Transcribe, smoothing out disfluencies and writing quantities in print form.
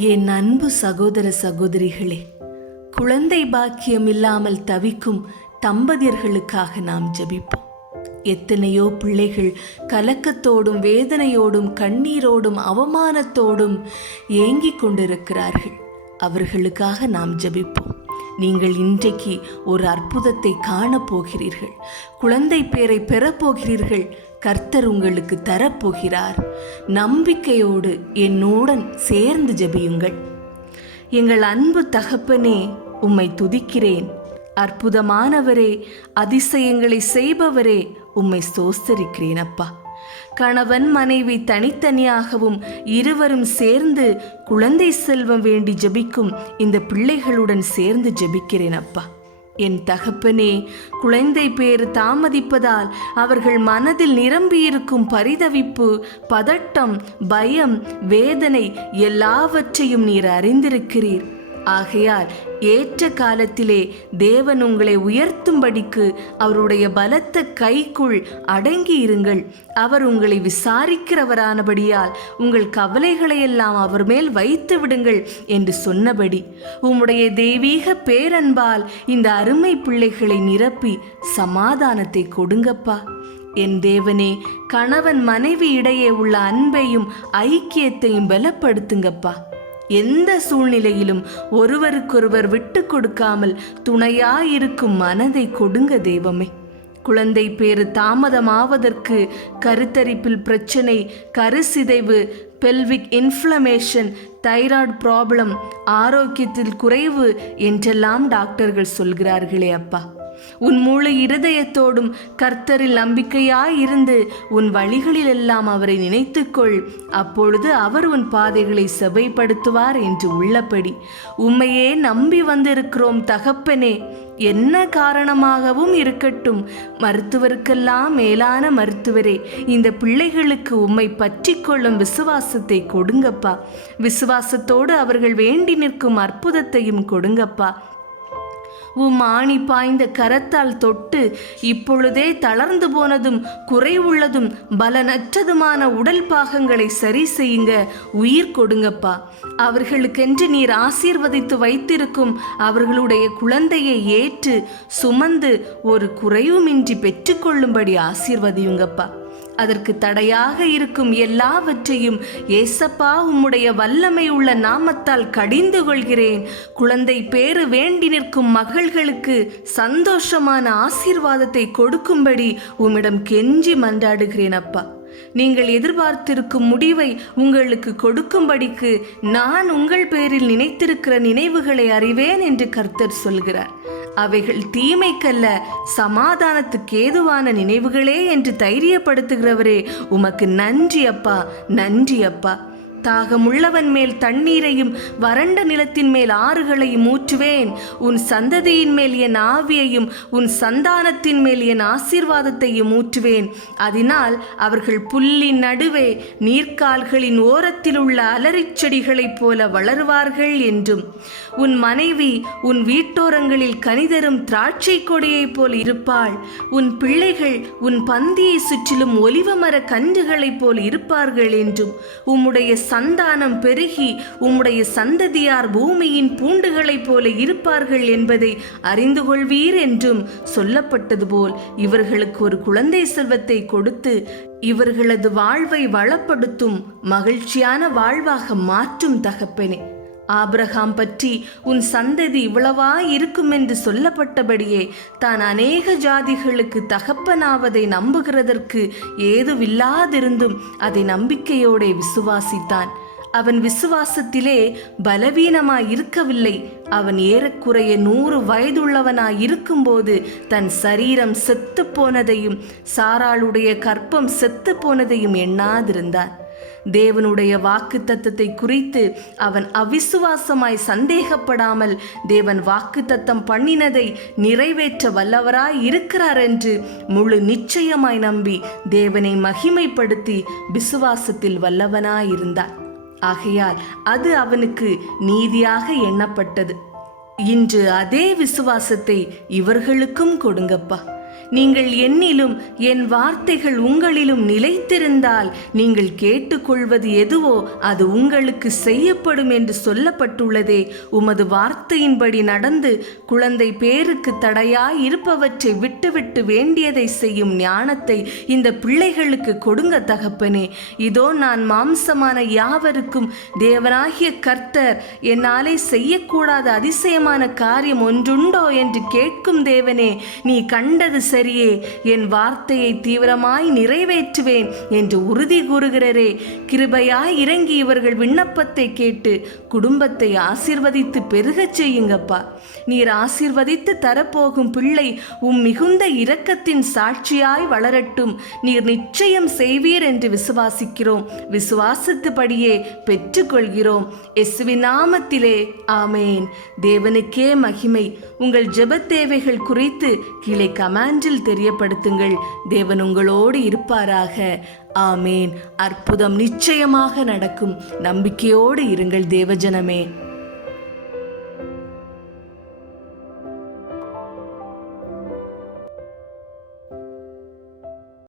என் அன்பு சகோதர சகோதரிகளே, குழந்தை பாக்கியம் இல்லாமல் தவிக்கும் தம்பதியர்களுக்காக நாம் ஜெபிப்போம். எத்தனையோ பிள்ளைகள் கலக்கத்தோடும் வேதனையோடும் கண்ணீரோடும் அவமானத்தோடும் ஏங்கிக் கொண்டிருக்கிறார்கள். அவர்களுக்காக நாம் ஜெபிப்போம். நீங்கள் இன்றைக்கு ஒரு அற்புதத்தை காணப்போகிறீர்கள். குழந்தை பேரை பெறப்போகிறீர்கள். கர்த்தர் உங்களுக்கு தரப்போகிறார். நம்பிக்கையோடு என்னுடன் சேர்ந்து ஜெபியுங்கள். எங்கள் அன்பு தகப்பனே, உம்மை துதிக்கிறேன். அற்புதமானவரே, அதிசயங்களை செய்பவரே, உம்மை ஸ்தோத்திரிக்கிறேன் அப்பா. கணவன் மனைவி தனித்தனியாகவும் இருவரும் சேர்ந்து குழந்தை செல்வம் வேண்டி ஜெபிக்கும் இந்த பிள்ளைகளுடன் சேர்ந்து ஜெபிக்கிறேன் அப்பா. என் தகப்பனே, குழந்தை பேறு தாமதிப்பதால் அவர்கள் மனதில் நிரம்பியிருக்கும் பரிதவிப்பு, பதட்டம், பயம், வேதனை எல்லாவற்றையும் நீர் அறிந்திருக்கிறீர். ஆகையால் ஏற்ற காலத்திலே தேவன் உங்களை உயர்த்தும்படிக்கு அவருடைய பலத்த கைக்குள் அடங்கி இருங்கள். அவர் உங்களை விசாரிக்கிறவரானபடியால் உங்கள் கவலைகளையெல்லாம் அவர் மேல் வைத்து விடுங்கள் என்று சொன்னபடி உம்முடைய தெய்வீக பேரன்பால் இந்த அருமை பிள்ளைகளை நிரப்பி சமாதானத்தை கொடுங்கப்பா. என் தேவனே, கணவன் மனைவி இடையே உள்ள அன்பையும் ஐக்கியத்தையும் பலப்படுத்துங்கப்பா. எந்த சூழ்நிலையிலும் ஒருவருக்கொருவர் விட்டு கொடுக்காமல் துணையாயிருக்கும் மனதை கொடுங்க தெய்வமே. குழந்தை பேறு தாமதமாவதற்கு கருத்தரிப்பில் பிரச்சனை, கருசிதைவு, பெல்விக் இன்ஃப்ளமேஷன், தைராய்டு ப்ராப்ளம், ஆரோக்கியத்தில் குறைவு என்றெல்லாம் டாக்டர்கள் சொல்கிறார்களே அப்பா. உன் முழு இருதயத்தோடும் கர்த்தரில் நம்பிக்கையாயிருந்து உன் வழிகளிலெல்லாம் அவரை நினைத்துக்கொள். அப்பொழுது அவர் உன் பாதைகளை செவைப்படுத்துவார் என்று உள்ளபடி உம்மையே நம்பி வந்திருக்கிறோம் தகப்பனே. என்ன காரணமாகவும் இருக்கட்டும், மருத்துவருக்கெல்லாம் மேலான மருத்துவரே, இந்த பிள்ளைகளுக்கு உம்மை பற்றி கொள்ளும் விசுவாசத்தை கொடுங்கப்பா. விசுவாசத்தோடு அவர்கள் வேண்டி நிற்கும் அற்புதத்தையும் கொடுங்கப்பா. ஆணி பாய்ந்த கரத்தால் தொட்டு இப்பொழுதே தளர்ந்து போனதும் குறைவுள்ளதும் பலனற்றதுமான உடல் பாகங்களை சரி செய்யுங்க. உயிர் கொடுங்கப்பா. அவர்களுக்கென்று நீர் ஆசீர்வதித்து வைத்திருக்கும் அவர்களுடைய குழந்தையை ஏற்று சுமந்து ஒரு குறைவுமின்றி பெற்றுக்கொள்ளும்படி ஆசீர்வதியுங்கப்பா. அதற்கு தடையாக இருக்கும் எல்லாவற்றையும் ஏசப்பா உம்முடைய வல்லமை உள்ள நாமத்தால் கடிந்து கொள்கிறேன். குழந்தை பேறு வேண்டி நிற்கும் மகள்களுக்கு சந்தோஷமான ஆசீர்வாதத்தை கொடுக்கும்படி உம்மிடம் கெஞ்சி மன்றாடுகிறேன் அப்பா. நீங்கள் எதிர்பார்த்திருக்கும் முடிவை உங்களுக்கு கொடுக்கும்படிக்கு நான் உங்கள் பேரில் நினைத்திருக்கிற நினைவுகளை அறிவேன் என்று கர்த்தர் சொல்கிறார். அவைகள் தீமைக்கல்ல, சமாதானத்துக்கு ஏதுவான நினைவுகளே என்று தைரியப்படுத்துகிறவரே, உமக்கு நன்றி அப்பா, நன்றி அப்பா. தாகமுள்ளவன் மேல் தண்ணீரையும் வறண்ட நிலத்தின் மேல் ஆறுகளையும் ஊற்றுவேன். உன் சந்ததியின் மேல் என் ஆவியையும் உன் சந்தானத்தின் மேல் என் ஆசீர்வாதத்தையும் ஊற்றுவேன். அதனால் அவர்கள் புல்லின் நடுவே நீர்க்கால்களின் ஓரத்தில் உள்ள அலரிச் செடிகளைப் போல வளருவார்கள் என்றும், உன் மனைவி உன் வீட்டோரங்களில் கனிதரும் திராட்சை கொடியைப் போல் இருப்பாள். உன் பிள்ளைகள் உன் பந்தியை சுற்றிலும் ஒலிவமர கன்றுகளைப் போல் இருப்பார்கள் என்றும், உம்முடைய சந்தானம் பெருகி உம்முடைய சந்ததியார் பூமியின் பூண்டுகளைப் போல இருப்பார்கள் என்பதை அறிந்து கொள்வீர் என்றும் சொல்லப்பட்டது போல் இவர்களுக்கு ஒரு குழந்தை செல்வத்தை கொடுத்து இவர்களது வாழ்வை வளப்படுத்தும் மகிழ்ச்சியான வாழ்வாக மாற்றும் தகப்பனே. ஆபிரகாம் பற்றி உன் சந்ததி இவ்வளவா இருக்கும் என்று சொல்லப்பட்டபடியே தான் அநேக ஜாதிகளுக்கு தகப்பனாவதை நம்புகிறதற்கு ஏதுவில்லாதிருந்தும் அதை நம்பிக்கையோടെ விசுவாசித்தான். அவன் விசுவாசத்திலே பலவீனமாயிருக்கவில்லை. அவன் ஏறக்குறைய 100 வயதுள்ளவனாய் இருக்கும்போது தன் சரீரம் செத்து போனதையும் சாராளுடைய கற்பம் செத்து போனதையும் எண்ணாதிருந்தான். தேவனுடைய வாக்கு தத்தத்தை குறித்து அவன் அவிசுவாசமாய் சந்தேகப்படாமல் தேவன் வாக்கு தத்தம் பண்ணினதை நிறைவேற்ற வல்லவராய் இருக்கிறார் என்று முழு நிச்சயமாய் நம்பி தேவனை மகிமைப்படுத்தி விசுவாசத்தில் வல்லவனாயிருந்தான். ஆகையால் அது அவனுக்கு நீதியாக எண்ணப்பட்டது. இன்று அதே விசுவாசத்தை இவர்களுக்கும் கொடுங்கப்பா. நீங்கள் என்னிலும் என் வார்த்தைகள் உங்களிலும் நிலைத்திருந்தால் நீங்கள் கேட்டுக்கொள்வது எதுவோ அது உங்களுக்கு செய்யப்படும் என்று சொல்லப்பட்டுள்ளதே. உமது வார்த்தையின்படி நடந்து குழந்தை பேருக்கு தடையாய் இருப்பவற்றை விட்டுவிட்டு வேண்டியதை செய்யும் ஞானத்தை இந்த பிள்ளைகளுக்கு கொடுங்க தகப்பனே. இதோ நான் மாம்சமான யாவருக்கும் தேவனாகிய கர்த்தர் என்னாலே செய்யக்கூடாத அதிசயமான காரியம் ஒன்றுண்டோ என்று கேட்கும் தேவனே, நீ கண்டது சரியே, என் வார்த்தையை தீவிரமாய் நிறைவேற்றுவேன் என்று உறுதி கூறுகிறரே. கிருபையாய் இறங்கி இவர்கள் விண்ணப்பத்தை கேட்டு குடும்பத்தை ஆசீர்வதித்து பெருகச் செய்யுங்கப்பா. நீர் ஆசீர்வதித்து தரப்போகும் பிள்ளை மிகுந்த இரக்கத்தின் சாட்சியாய் வளரட்டும். நீர் நிச்சயம் செய்வீர் என்று விசுவாசிக்கிறோம். விசுவாசத்துபடியே பெற்றுக்கொள்கிறோம். இயேசுவின் நாமத்திலே ஆமேன். தேவனுக்கே மகிமை. உங்கள் ஜெபத் தேவைகள் குறித்து கீழே கமெண்டில் தெரியப்படுத்துங்கள். தேவன் உங்களோடு இருப்பாராக. ஆமேன். அற்புதம் நிச்சயமாக நடக்கும். நம்பிக்கையோடு இருங்கள் தேவஜனமே.